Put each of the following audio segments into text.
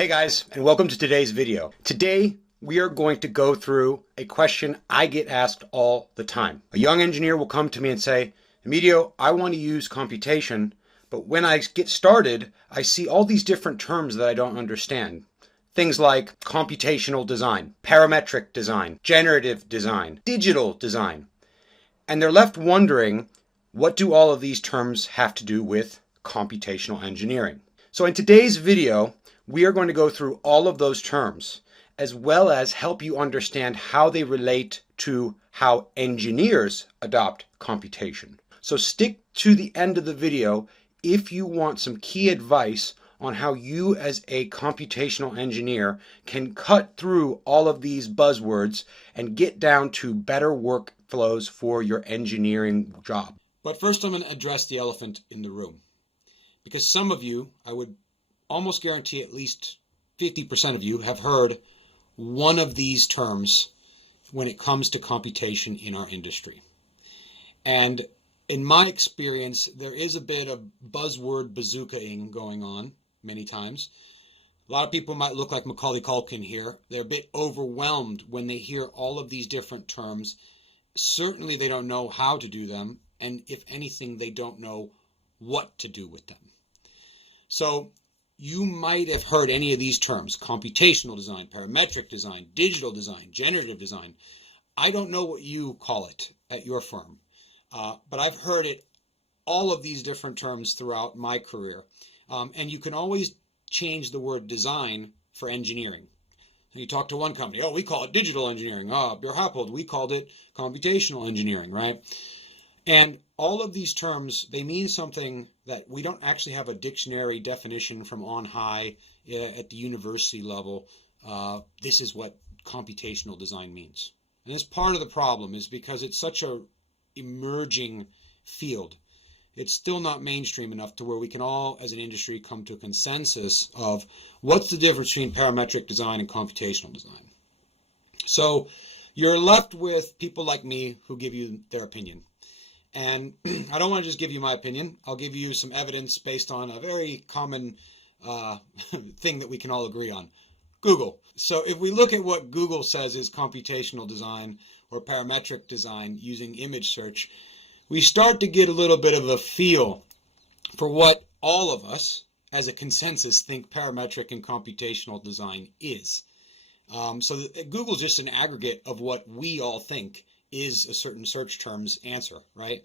Hey guys, and welcome to today's video. Today, we are going to go through a question I get asked all the time. A young engineer will come to me and say, Emilio, I want to use computation, but when I get started, I see all these different terms that I don't understand. Things like computational design, parametric design, generative design, digital design. And they're left wondering, what do all of these terms have to do with computational engineering? So in today's video, we are going to go through all of those terms, as well as help you understand how they relate to how engineers adopt computation. So stick to the end of the video if you want some key advice on how you as a computational engineer can cut through all of these buzzwords and get down to better workflows for your engineering job. But first I'm going to address the elephant in the room. Because some of you, I would almost guarantee at least 50% of you have heard one of these terms when it comes to computation in our industry. And in my experience, there is a bit of buzzword bazookaing going on many times. A lot of people might look like Macaulay Culkin here. They're a bit overwhelmed when they hear all of these different terms. Certainly they don't know how to do them, and if anything, they don't know what to do with them. So you might have heard any of these terms: computational design, parametric design, digital design, generative design. I don't know what you call it at your firm, but I've heard it, all of these different terms throughout my career. And you can always change the word design for engineering. You talk to one company, oh, we call it digital engineering. Happold, we called it computational engineering, right? And all of these terms, they mean something that we don't actually have a dictionary definition from on high at the university level. This is what computational design means. And this part of the problem is because it's such a emerging field. It's still not mainstream enough to where we can all, as an industry, come to a consensus of what's the difference between parametric design and computational design. So you're left with people like me who give you their opinion. And I don't want to just give you my opinion. I'll give you some evidence based on a very common thing that we can all agree on: Google. So if we look at what Google says is computational design or parametric design using image search, we start to get a little bit of a feel for what all of us as a consensus think parametric and computational design is. So Google's just an aggregate of what we all think is a certain search term's answer, right?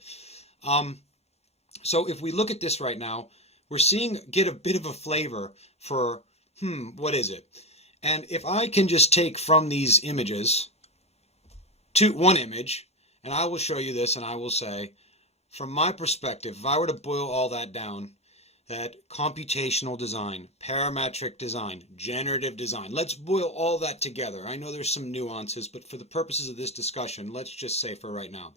So if we look at this right now, we're get a bit of a flavor for, what is it? And if I can just take from these images one image, and I will show you this, and I will say, from my perspective, if I were to boil all that down, that computational design, parametric design, generative design, let's boil all that together. I know there's some nuances, but for the purposes of this discussion, let's just say for right now,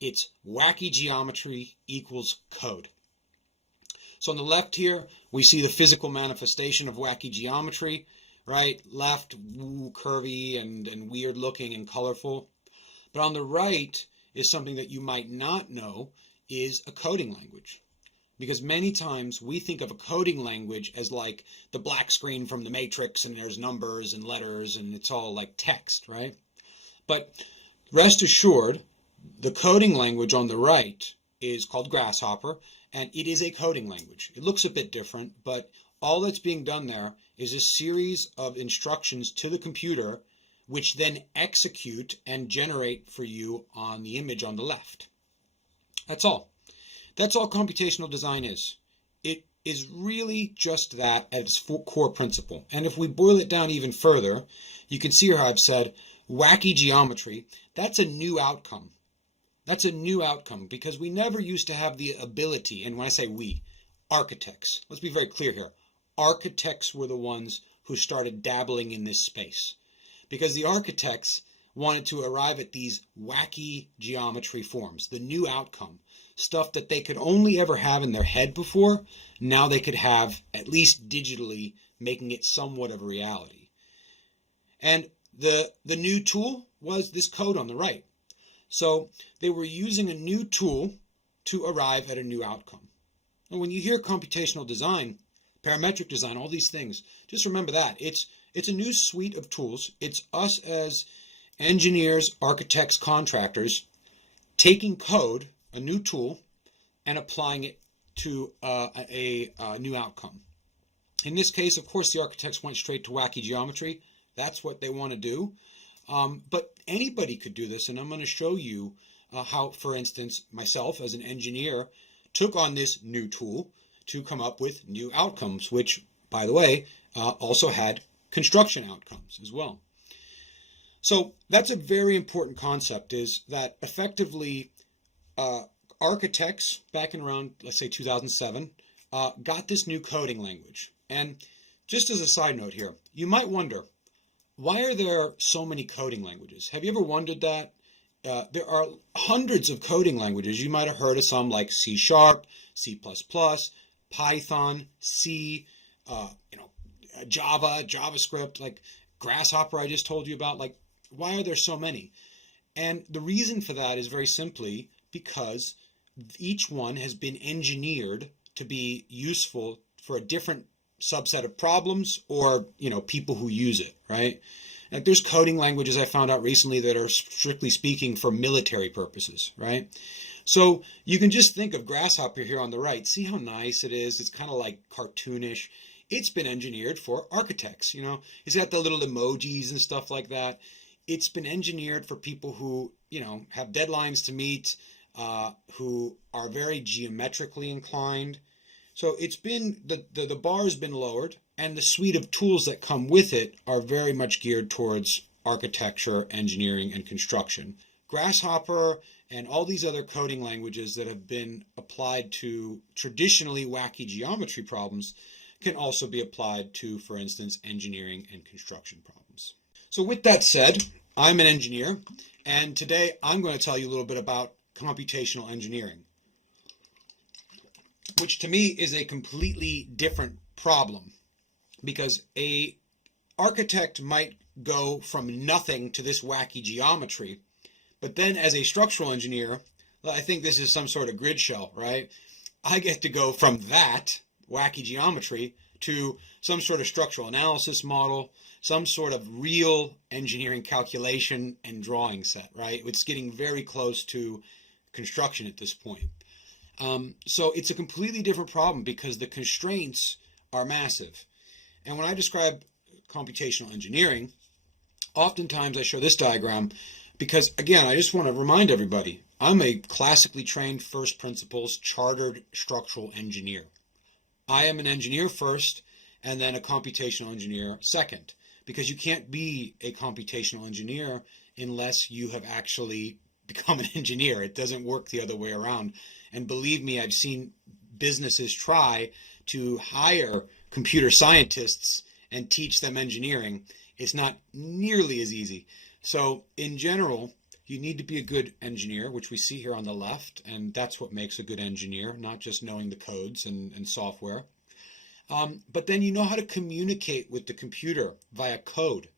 it's wacky geometry equals code. So on the left here, we see the physical manifestation of wacky geometry, right? Left, curvy and weird looking and colorful. But on the right is something that you might not know is a coding language. Because many times we think of a coding language as like the black screen from the Matrix, and there's numbers and letters and it's all like text, right? But rest assured, the coding language on the right is called Grasshopper, and it is a coding language. It looks a bit different, but all that's being done there is a series of instructions to the computer which then execute and generate for you on the image on the left. That's all. That's all computational design is. It is really just that at its core principle. And if we boil it down even further, you can see how I've said wacky geometry. That's a new outcome. That's a new outcome because we never used to have the ability, and when I say we, architects, let's be very clear here. Architects were the ones who started dabbling in this space because the architects wanted to arrive at these wacky geometry forms, the new outcome. Stuff that they could only ever have in their head before, now they could have at least digitally, making it somewhat of a reality. And the new tool was this code on the right. So they were using a new tool to arrive at a new outcome. And when you hear computational design, parametric design, all these things. Just remember that. It's a new suite of tools. It's us as engineers, architects, contractors, taking code, a new tool, and applying it to a new outcome. In this case, of course, the architects went straight to wacky geometry. That's what they want to do. But anybody could do this, and I'm going to show you how, for instance, myself as an engineer took on this new tool to come up with new outcomes, which, by the way, also had construction outcomes as well. So that's a very important concept, is that effectively architects back in around, let's say 2007, got this new coding language. And just as a side note here, you might wonder, why are there so many coding languages? Have you ever wondered that? There are hundreds of coding languages. You might have heard of some like C#, C++, Python, C, Java, JavaScript, like Grasshopper I just told you about. Like, why are there so many? And the reason for that is very simply because each one has been engineered to be useful for a different subset of problems or, people who use it, right? Like there's coding languages I found out recently that are strictly speaking for military purposes, right? So you can just think of Grasshopper here on the right. See how nice it is? It's kind of like cartoonish. It's been engineered for architects, It's got the little emojis and stuff like that. It's been engineered for people who, have deadlines to meet, who are very geometrically inclined. So it's been, the bar has been lowered, and the suite of tools that come with it are very much geared towards architecture, engineering, and construction. Grasshopper and all these other coding languages that have been applied to traditionally wacky geometry problems can also be applied to, for instance, engineering and construction problems. So with that said, I'm an engineer, and today I'm going to tell you a little bit about computational engineering, which to me is a completely different problem, because a architect might go from nothing to this wacky geometry, but then as a structural engineer, I think this is some sort of grid shell, right? I get to go from that wacky geometry to some sort of structural analysis model, some sort of real engineering calculation and drawing set, right? It's getting very close to construction at this point. So it's a completely different problem because the constraints are massive. And when I describe computational engineering, oftentimes I show this diagram because, again, I just want to remind everybody, I'm a classically trained first principles chartered structural engineer. I am an engineer first and then a computational engineer second, because you can't be a computational engineer unless you have actually become an engineer. It doesn't work the other way around. And believe me, I've seen businesses try to hire computer scientists and teach them engineering. It's not nearly as easy. So in general, you need to be a good engineer, which we see here on the left, and that's what makes a good engineer, not just knowing the codes and software. But then you know how to communicate with the computer via code.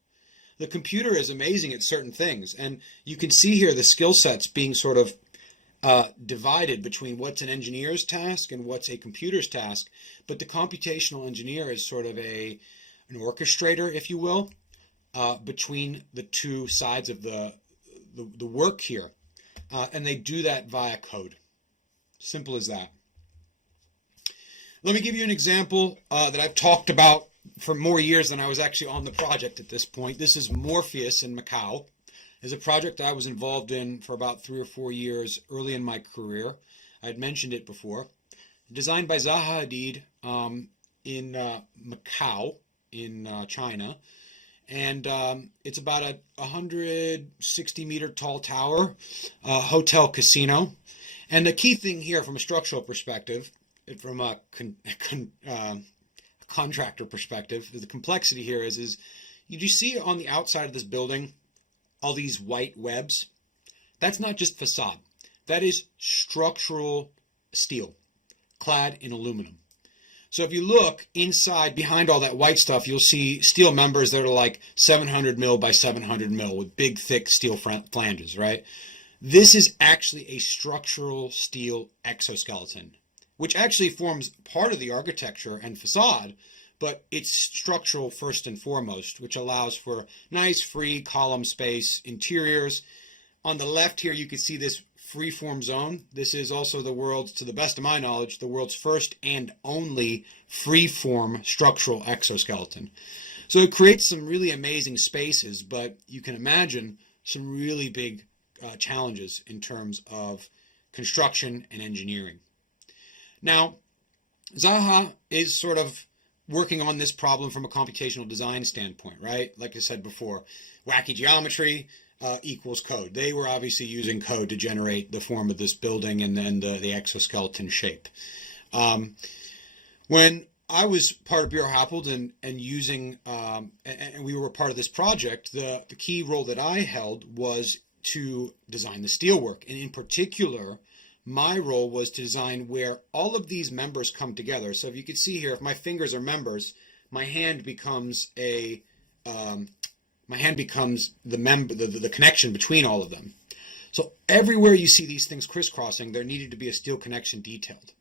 The computer is amazing at certain things, and you can see here the skill sets being sort of divided between what's an engineer's task and what's a computer's task. But the computational engineer is sort of an orchestrator, if you will, between the two sides of the work here. And they do that via code. Simple as that. Let me give you an example that I've talked about for more years than I was actually on the project at this point. This is Morpheus in Macau. It's a project I was involved in for about 3 or 4 years early in my career. I had mentioned it before. Designed by Zaha Hadid in Macau in China. And it's about a 160-meter tall tower, hotel casino. And the key thing here from a structural perspective, from a contractor perspective, the complexity here is you see on the outside of this building all these white webs? That's not just facade. That is structural steel clad in aluminum. So if you look inside behind all that white stuff, you'll see steel members that are like 700 mil by 700 mil with big, thick steel flanges, right? This is actually a structural steel exoskeleton, which actually forms part of the architecture and facade, but it's structural first and foremost, which allows for nice free column space interiors. On the left here, you can see this freeform zone. This is also the world's, to the best of my knowledge, the world's first and only freeform structural exoskeleton. So it creates some really amazing spaces, but you can imagine some really big challenges in terms of construction and engineering. Now, Zaha is sort of working on this problem from a computational design standpoint, right? Like I said before, wacky geometry equals code. They were obviously using code to generate the form of this building and then the exoskeleton shape. When I was part of Bureau Happold and using, and we were part of this project, the key role that I held was to design the steelwork. And in particular, my role was to design where all of these members come together. So if you can see here, if my fingers are members, my hand becomes the connection between all of them. So everywhere you see these things crisscrossing, there needed to be a steel connection detailed.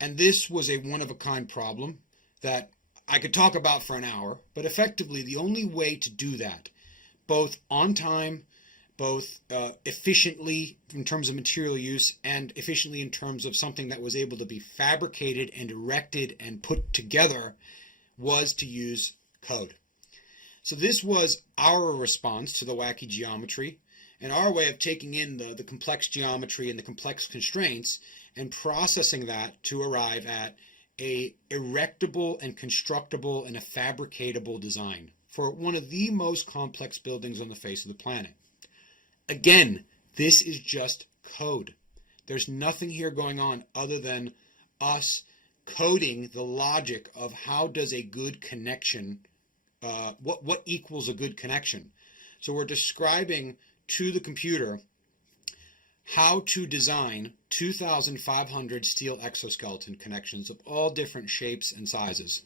And this was a one-of-a-kind problem that I could talk about for an hour, but effectively the only way to do that, both on time, both efficiently in terms of material use and efficiently in terms of something that was able to be fabricated and erected and put together, was to use code. So this was our response to the wacky geometry and our way of taking in the complex geometry and the complex constraints and processing that to arrive at a erectable and constructible and a fabricatable design for one of the most complex buildings on the face of the planet. Again, this is just code. There's nothing here going on other than us coding the logic of how does a good connection, what equals a good connection. So we're describing to the computer how to design 2,500 steel exoskeleton connections of all different shapes and sizes.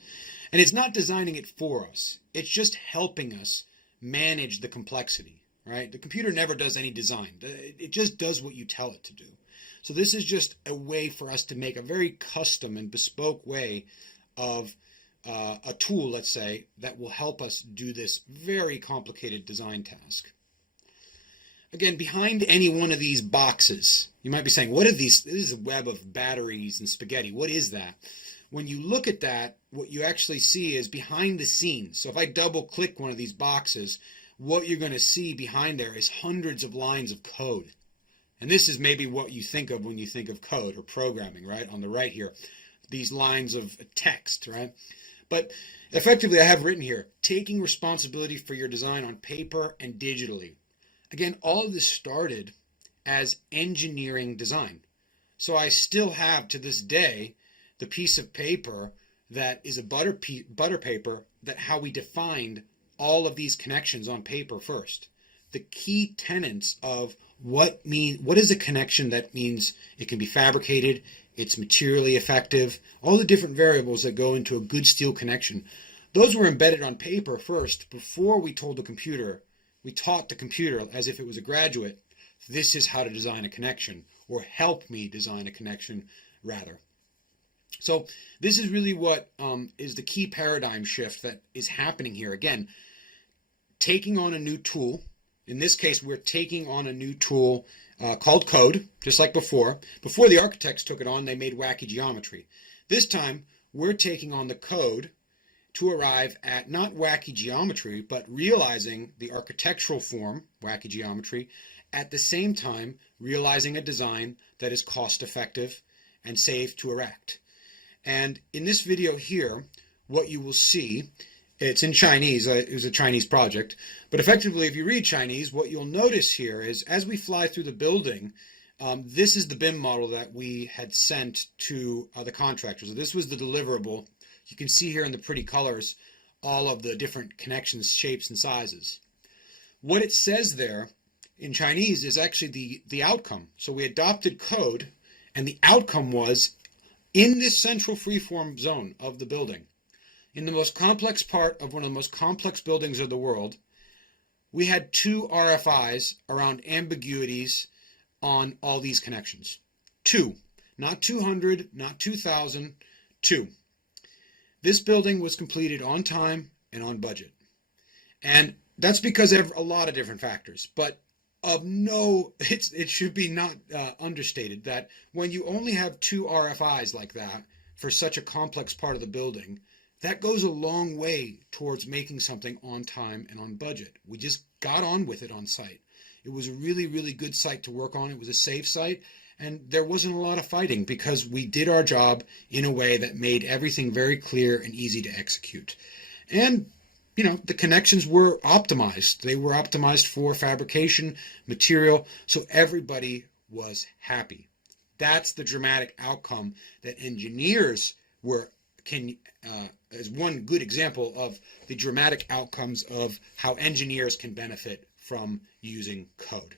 And it's not designing it for us. It's just helping us manage the complexity, right? The computer never does any design. It just does what you tell it to do. So this is just a way for us to make a very custom and bespoke way of a tool, let's say, that will help us do this very complicated design task. Again, behind any one of these boxes, you might be saying, what are these? This is a web of batteries and spaghetti. What is that? When you look at that, what you actually see is behind the scenes. So if I double click one of these boxes, what you're going to see behind there is hundreds of lines of code. And this is maybe what you think of when you think of code or programming, right? On the right here, these lines of text, right? But effectively, I have written here, taking responsibility for your design on paper and digitally. Again, all of this started as engineering design. So I still have to this day the piece of paper that is a butter paper that how we defined all of these connections on paper first. The key tenets of what is a connection that means it can be fabricated, it's materially effective, all the different variables that go into a good steel connection. Those were embedded on paper first before we told the computer. We taught the computer as if it was a graduate, this is how to design a connection, or help me design a connection, rather. So this is really what is the key paradigm shift that is happening here. Again, taking on a new tool. In this case, we're taking on a new tool called code, just like before. Before the architects took it on, they made wacky geometry. This time, we're taking on the code to arrive at not wacky geometry, but realizing the architectural form, wacky geometry, at the same time realizing a design that is cost-effective and safe to erect. And in this video here, what you will see, it's in Chinese, it was a Chinese project, but effectively if you read Chinese, what you'll notice here is as we fly through the building, this is the BIM model that we had sent to the contractors. So this was the deliverable. You can see here in the pretty colors all of the different connections, shapes, and sizes. What it says there in Chinese is actually the outcome. So we adopted code, and the outcome was in this central freeform zone of the building, in the most complex part of one of the most complex buildings of the world, we had 2 RFIs around ambiguities on all these connections. 2. Not 200, not 2,000, 2. This building was completed on time and on budget. And that's because of a lot of different factors. But it should be not understated that when you only have 2 RFIs like that for such a complex part of the building, that goes a long way towards making something on time and on budget. We just got on with it on site. It was a really, really good site to work on. It was a safe site, and there wasn't a lot of fighting because we did our job in a way that made everything very clear and easy to execute. And the connections were optimized. They were optimized for fabrication, material, so everybody was happy. That's the dramatic outcome that engineers as one good example of the dramatic outcomes of how engineers can benefit from using code.